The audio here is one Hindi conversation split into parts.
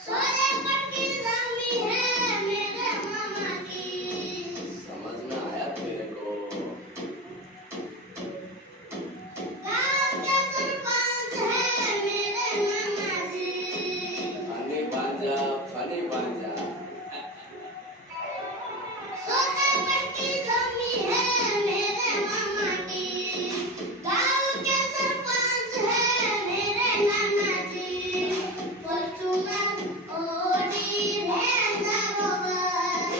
सोने पर की जमी है मेरे मामा की। समझ में आया तेरे को? गांव के सरपंच है मेरे मामा जी। फनी बांजा। सोने पर की जमी है मेरे मामा की। गांव के सरपंच है मेरे नाना जी। फॉर्च्यूनर ऑडी रेंज रोवर,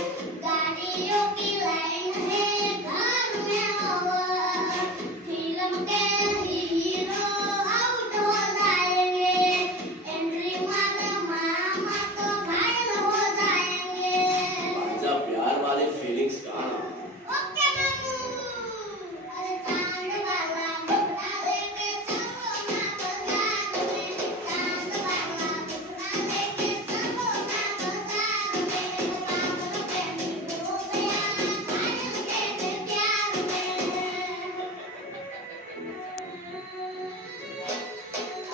गाड़ियों की लाइन है घर में ओवर। फिल्म के हीरो आउट हो जाएंगे, एंट्री मार मामा तो घायल हो जाएंगे। बांजा प्यार वाली फीलिंग्स कहाँ? ओके मामू। अरे चांद वाला मुखड़ा लेके चलो ना बाजार में। चांद वाला मुखड़ा लेके चलो ना बाजार में। पागल प्रेमी हो गया घायल के प्यार में।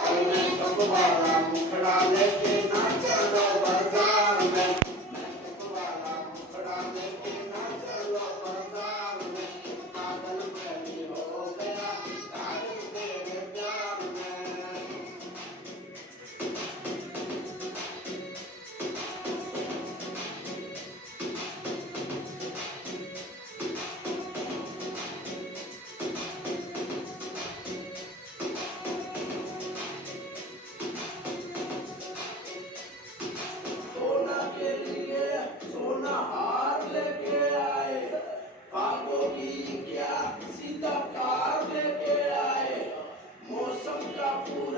अरे कब वाला मुखड़ा लेके ना चलो बाजार में। कब वाला मुखड़ा लेके ना चलो बाजार में। पागल प्रेमी हो गया घायल तेरे प्यार में। सोना के लिए सोना हार लेके आए, भागो की क्या सीधा कार लेके आए। मौसम का पूरा